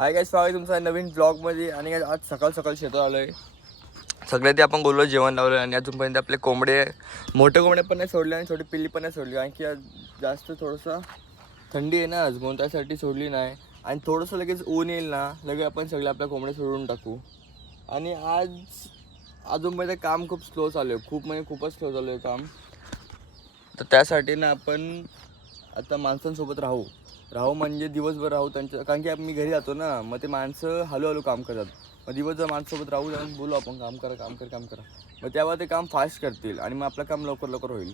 Hi guys, स्वागत आहे तुमचं नवीन ब्लॉगमध्ये. आणि आज सकाळ सकाळ शेतात आलो आहे. सगळे ते आपण बोललो जेवण लावलं आणि अजूनपर्यंत आपले कोंबडे मोठे कोंबडे पण नाही सोडले आणि छोटी पिल्ली पण नाही सोडली, कारण की आज जास्त थोडंसं थंडी आहे ना आज, म्हणून त्यासाठी सोडली नाही. आणि थोडंसं लगेच ऊन येईल ना, लगेच आपण सगळे आपल्या कोंबडे सोडून टाकू. आणि आज अजूनपर्यंत काम खूप स्लो चालू आहे, खूपच स्लो चालू आहे काम. तर त्यासाठी ना आपण आता माणसांसोबत राहू म्हणजे दिवसभर राहू त्यांच्या, कारण की मी घरी जातो ना, मग ते माणसं हळूहळू काम करतात. मग दिवसभर माणसासोबत राहू आणि बोलू आपण काम करा. मग तेव्हा ते काम फास्ट करतील आणि मग आपलं काम लवकर होईल.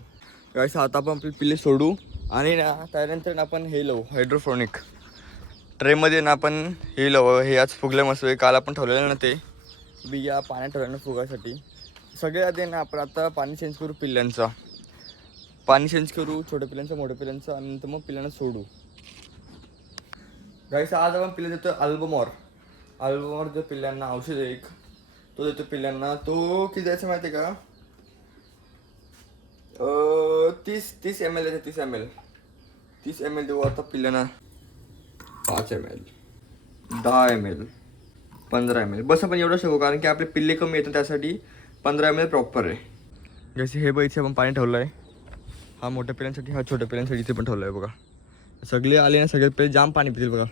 कसं आता आपण आपली पिल्ले सोडू आणि ना त्यानंतर आपण हे लावू हायड्रोफोनिक ट्रेमध्ये ना, आपण हे लावू. हे आज फुगलं मस्त, काल आपण ठेवलेलं ना ते बिया पाण्यात ठेवल्यानं फुगासाठी. सगळे आधी ना आपण आता पाणी चेंज करू, पिल्ल्यांचा पाणी चेंज करू, छोट्या पिल्ल्यांचं मोठ्या पिल्ल्यांचं, आणि नंतर मग पिल्लांना सोडू. गाईस आज आपण पिल्ला देतो अल्बमॉर जो पिल्ल्यांना औषध आहे एक, तो देतो पिल्ल्यांना. तो किती द्यायचा माहिती आहे का? 30 ml आहे. 30 ml देऊ आता पिल्ल्यांना. 5 ml, 10 ml, 15 ml बस आपण एवढं शकू, कारण की आपले पिल्ले कमी येतात, त्यासाठी 15 ml प्रॉपर आहे. जसे हे बैसे आपण पाणी ठेवलं आहे, हा मोठ्या पिल्लांसाठी, हा छोट्या पिल्लांसाठी इथे पण ठेवलं आहे बघा. सगळे आले ना, सगळे पिल्ले जाम पाणी पितील बघा.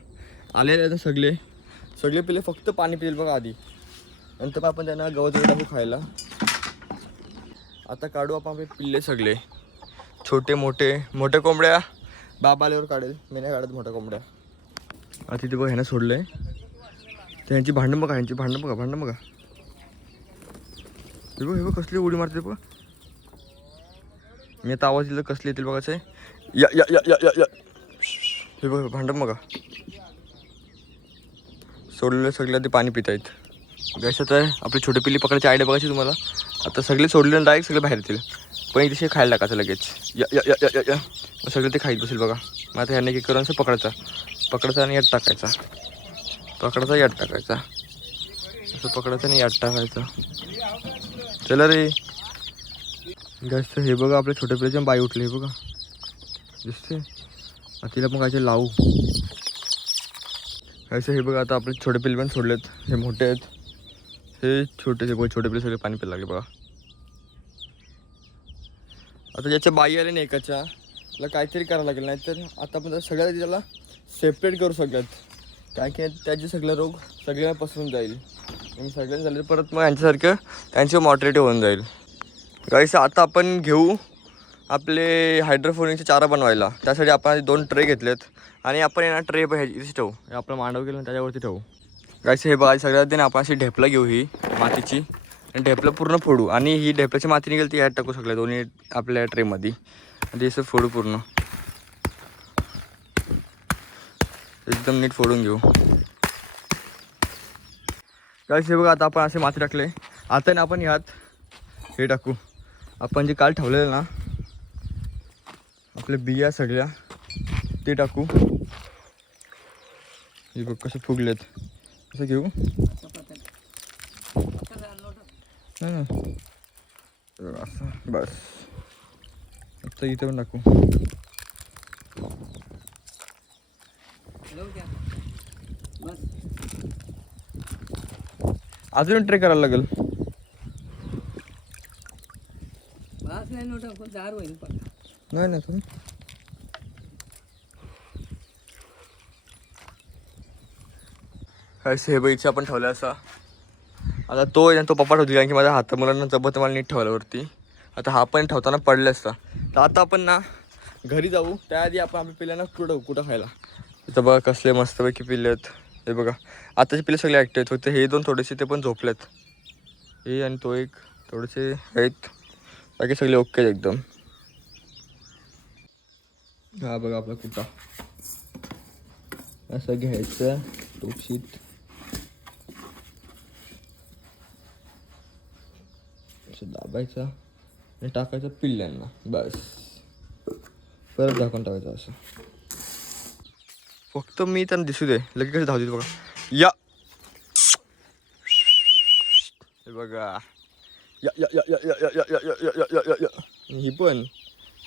आलेले तर सगळे पिल्ले फक्त पाणी पितील बघा आधी, नंतर आपण त्यांना गवत टाकू खायला. आता काढू आपण आपले पिल्ले सगळे, छोटे मोठे कोंबड्या बाबा आल्यावर काढेल, मी नाही काढत मोठ्या कोंबड्या. आता तिथे बघा ह्यानं सोडलं आहे, तर ह्यांची भांडण बघा हे बघ कसली उडी मारते बघा. मी आता आवाज दिला कसली येतील बघायचं आहे. या हे बघ भांडण बघा. सोडलेलं सगळे ते पाणी पित आहेत. गॅस तर आपली छोटी पिल्ली पकडायची आयडिया बघायची तुम्हाला. आता सगळे सोडले डायरेक्ट सगळे बाहेर येतील, पण इथे खायला टाकायचं लगेच. या मग सगळं ते खाईत बसेल बघा. मग आता ह्याने एक करून असं पकडायचा आणि यात टाकायचा, यात टाकायचा, असं पकडायचं आणि यात टाकायचं. चला रे गॅस. हे बघा आपल्या छोट्या पिल्ल्याच्या बाई उठले, हे बघा दिसते. तिला पण काय लावू. असं हे बघा आता आपले छोटे पिल्ले पण सोडलेत, हे मोठे आहेत, हे छोटे पिल्ले सगळे पाणी प्यायला लागले बघा. आता ज्याच्या बाई आले ना एकाच्या, त्याला काहीतरी करावं लागेल, नाही तर आता आपण सगळ्यात त्याला सेपरेट करू सगळ्यात, कारण की त्याचे सगळे रोग सगळ्यांना पसरून जाईल. आणि सगळ्यांना झाले परत मग यांच्यासारखं त्यांची मॉर्टॅलिटी होऊन जाईल. गाईस आता आपण घेऊ आपले हायड्रोफोनिकचे चारा बनवायला. त्यासाठी आपण 2 ट्रे घेतलेत आणि आपण यांना ट्रे इथे ठेवू, आपलं मांडव केलं त्याच्यावरती ठेवू. गाईस हे बघा, सगळ्यात दिन आपण अशी ढेपला घेऊ, ही मातीची, आणि ढेपला पूर्ण फोडू, आणि ही ढेपल्याची माती निघेल ती ह्यात टाकू सगळ्या दोन्ही आपल्या ट्रेमध्ये, आणि असं फोडू पूर्ण एकदम नीट फोडून घेऊ. गाईस हे बघा आता आपण असे माती टाकले. आता ना आपण ह्यात हे टाकू, आपण जे काल ठेवलेलं ना आपल्या बिया सगळ्या, ते टाकू. हे बघ कसे फुगलेत, असं घेऊ असं बस. आता इथे पण टाकू. अजून ट्रे करायला लागेल. नाही तुम्ही असे हे बघितचे आपण ठेवलं असं. आता तो पप्पा ठेवतील, कारण की माझ्या हात मुलांना जबत मला नीट ठेवल्यावरती. आता हा पण ठेवताना पडले असता. तर आता आपण ना घरी जाऊ, त्याआधी आपण आपल्या पिल्ल्यांना कुठं खायला. इथं बघा कसले मस्तपैकी पिल्ले आहेत, हे बघा. आताचे पिल्ले सगळे ॲक्टिव्ह आहेत, फक्त हे 2 थोडेसे ते पण झोपलेत, हे आणि तो एक थोडेसे आहेत, बाकी सगळे ओके एकदम. हा बघा आपला कुठा असं घ्यायचं, टोपशीत असं दाबायचा आणि टाकायचं पिल्ल्यांना, बस. परत झाकून टाकायचं असं. फक्त मी त्यांना दिसू दे, लगेच कसं धावतील बघा. या हे बघा, या ही पण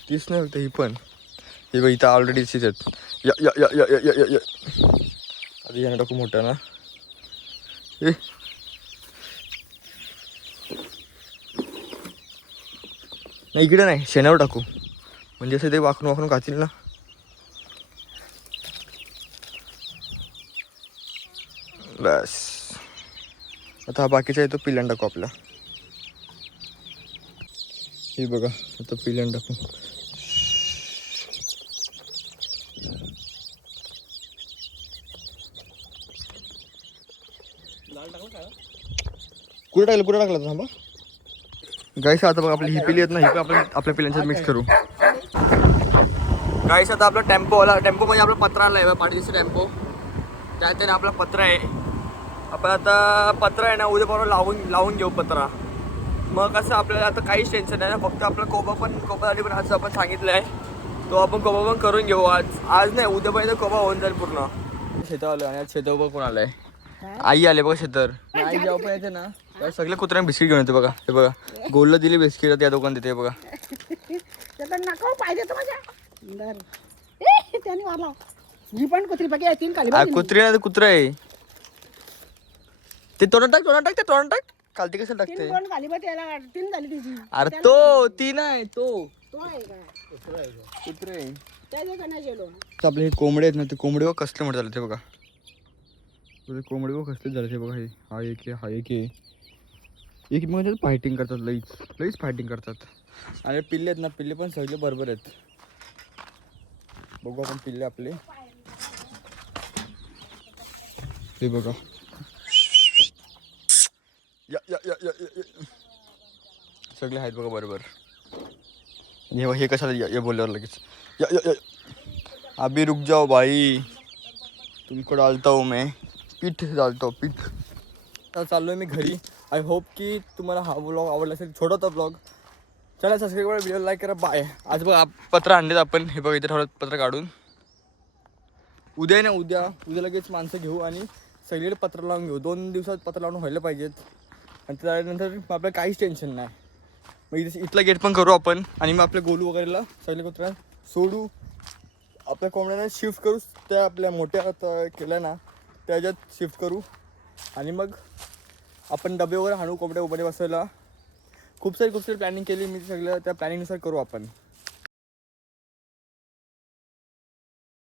तीच नाही, फक्त ही पण. हे बघ इथं ऑलरेडी दिसत आहेत. या आधी यानं टाकू मोठा ना. ए नाही इकडे नाही, शेणावर टाकू म्हणजे असं ते वाकून वाकून खातील ना. बस आता हा बाकीचा आहे तो पिल्लान टाकू आपला. हे बघा आता पिल्लान टाकू. कुठे टाकलं थांबा. गाईस आता बघा आपली ही पिली आहेत ना, ही पण आपण आपल्या पिल्यांच्यात मिक्स करू. गाईस आता आपला टेम्पो आला. टेम्पो म्हणजे आपला पत्रा आला आहे पाठीचा टेम्पो. त्यात आपला पत्रा आहे. आपण आता पत्रा आहे ना उद्या परवा लावून घेऊ पत्रा. मग कसं आपल्याला आता काहीच टेन्शन नाही ना. फक्त आपला कोबासाठी पण असं आपण सांगितलं आहे तो आपण कोबा पण करून घेऊ. आज नाही उद्यापर्यंत कोबा होऊन जाईल पूर्ण. शेतावर आलं आणि आज शेतावर कोण आलंय? आई आले बघा शेतर. आई जेव्हा पण येते ना त्या सगळे कुत्र्यांना बिस्किट घेऊन येते बघा. हे बघा गोलला दिली बिस्किट त्या दोघांना देते बघा. कुत्री नाही कुत्रा आहे ते. तोंडात टाक खालती कसं टाकते. अरे तो ती नाही तो कुत्रे. आपले हे कोंबडे आहेत ना ते कोंबडे कसले मोठे झाले ते बघा. कोंबडे कसले झाले ते बघा. हे हा एक एक म्हणजे फायटिंग करतात. लईच फायटिंग करतात. आणि पिल्ले आहेत ना पिल्ले पण सगळे बरोबर आहेत. बघू आपण पिल्ले आपले. ते बघा सगळे आहेत बघा बरोबर. हे कशाला ये बोलल्यावर लगेच अभी रुक जाओ भाई तुमको डालता हूँ मैं पीठ डालता हूँ पीठ. आता चाललो आहे मी घरी. आय होप की तुम्हाला हा ब्लॉग आवडला असेल. छोटा होता ब्लॉग. चला सबस्क्राईब करा, व्हिडिओ लाईक करा. बाय. आज बघा पत्र आणलेत आपण. हे बघा इथे थोडं पत्र काढून उद्या ना उद्या लगेच माणसं घेऊ आणि सगळीकडे पत्र लावून घेऊ. 2 दिवसात पत्र लावून व्हायला पाहिजेत. आणि त्यानंतर आपल्याला काहीच टेन्शन नाही. मग इथला गेट पण करू आपण. आणि मग आपल्या गोलू वगैरेला सगळे कुत्र्या सोडू. आपल्या कोंबड्यांना शिफ्ट करू. त्या आपल्या मोठ्या केल्या ना त्याच्यात शिफ्ट करू. आणि मग आपण डबे वगैरे हाणू कोंबड्या उभे बसायला. खूप सारी प्लॅनिंग केली मी. सगळं त्या प्लॅनिंगनुसार करू आपण.